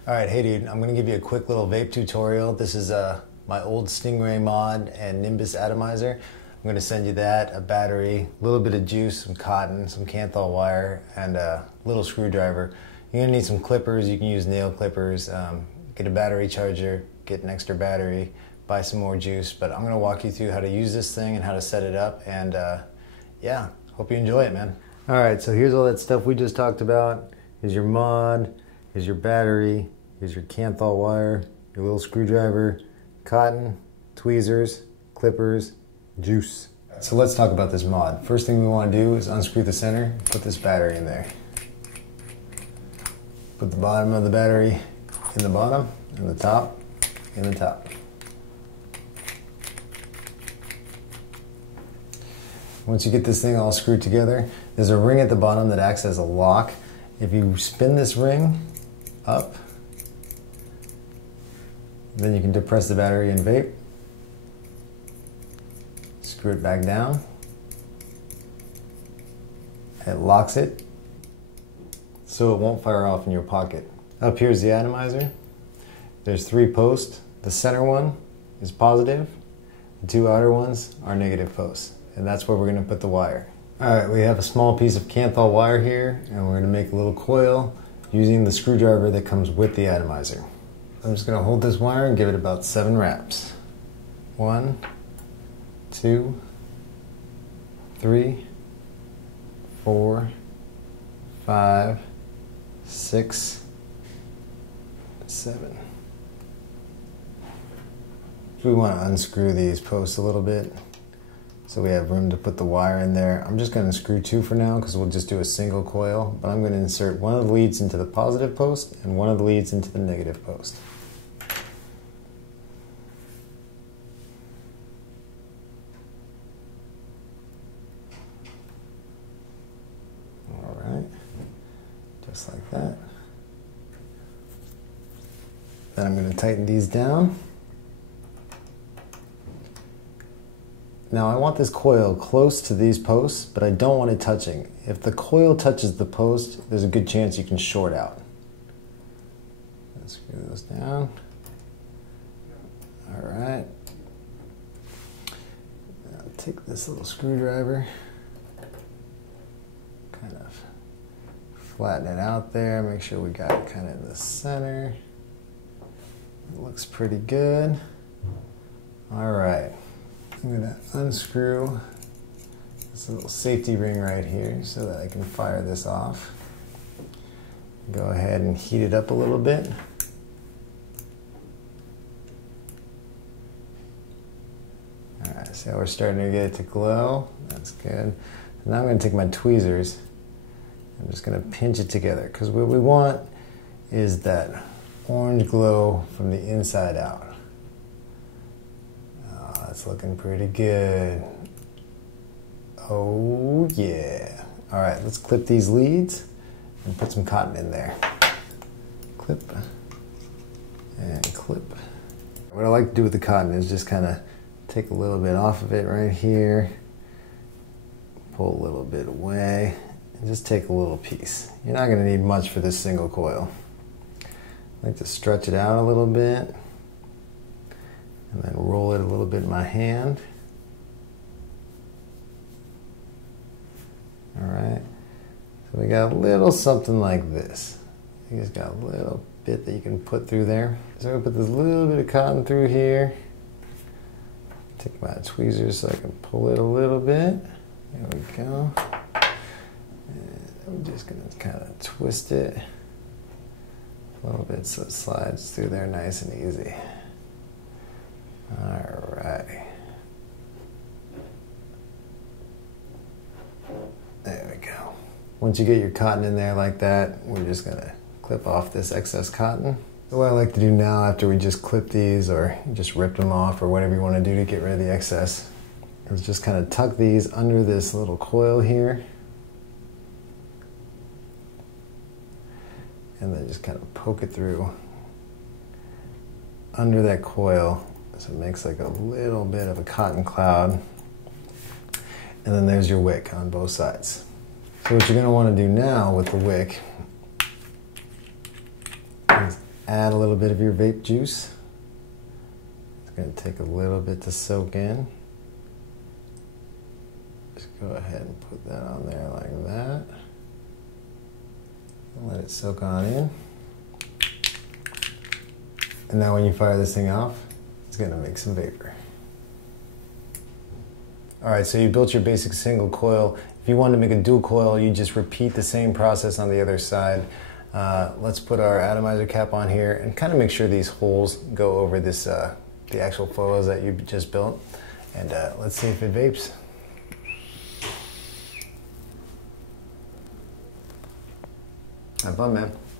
All right, hey dude, I'm gonna give you a quick little vape tutorial. This is my old Stingray mod and Nimbus atomizer. I'm gonna send you that, a battery, a little bit of juice, some cotton, some Kanthal wire, and a little screwdriver. You're gonna need some clippers. You can use nail clippers, get a battery charger, get an extra battery, buy some more juice, but I'm gonna walk you through how to use this thing and how to set it up, and yeah, hope you enjoy it, man. All right, so here's all that stuff we just talked about. Here's your mod, here's your battery, here's your Kanthal wire, your little screwdriver, cotton, tweezers, clippers, juice. So let's talk about this mod. First thing we want to do is unscrew the center, put this battery in there. Put the bottom of the battery in the bottom, and the top in the top. Once you get this thing all screwed together, there's a ring at the bottom that acts as a lock. If you spin this ring up, then you can depress the battery and vape. Screw it back down. It locks it so it won't fire off in your pocket. Up here is the atomizer. There's 3 posts. The center one is positive. The 2 outer ones are negative posts. And that's where we're going to put the wire. Alright, we have a small piece of Kanthal wire here, and we're going to make a little coil using the screwdriver that comes with the atomizer. I'm just going to hold this wire and give it about 7 wraps. 1, 2, 3, 4, 5, 6, 7. We want to unscrew these posts a little bit so we have room to put the wire in there. I'm just going to screw 2 for now because we'll just do a single coil, but I'm going to insert one of the leads into the positive post and one of the leads into the negative post. Alright, just like that. Then I'm going to tighten these down. Now I want this coil close to these posts, but I don't want it touching. If the coil touches the post, there's a good chance you can short out. Let's screw those down. All right. Now take this little screwdriver, kind of flatten it out there, make sure we got it kind of in the center. It looks pretty good. All right. I'm going to unscrew this little safety ring right here so that I can fire this off. Go ahead and heat it up a little bit. Alright, so we're starting to get it to glow. That's good. And now I'm going to take my tweezers. I'm just going to pinch it together because what we want is that orange glow from the inside out. That's looking pretty good. Oh yeah. All right, let's clip these leads and put some cotton in there. Clip and clip. What I like to do with the cotton is just kind of take a little bit off of it right here, pull a little bit away, and just take a little piece. You're not gonna need much for this single coil. I like to stretch it out a little bit, and then roll it a little bit in my hand. All right, so we got a little something like this. You just got a little bit that you can put through there. So I'm gonna put this little bit of cotton through here. Take my tweezers so I can pull it a little bit. There we go. And I'm just gonna kind of twist it a little bit so it slides through there nice and easy. All right. There we go. Once you get your cotton in there like that, we're just gonna clip off this excess cotton. So what I like to do now after we just clip these or just rip them off or whatever you want to do to get rid of the excess is just kind of tuck these under this little coil here. And then just kind of poke it through under that coil. So it makes like a little bit of a cotton cloud. And then there's your wick on both sides. So what you're going to want to do now with the wick is add a little bit of your vape juice. It's going to take a little bit to soak in. Just go ahead and put that on there like that. And let it soak on in. And now when you fire this thing off, it's going to make some vapor. Alright, so you built your basic single coil. If you want to make a dual coil, you just repeat the same process on the other side. Let's put our atomizer cap on here and kind of make sure these holes go over this, the actual foils that you just built. And let's see if it vapes. Have fun, man.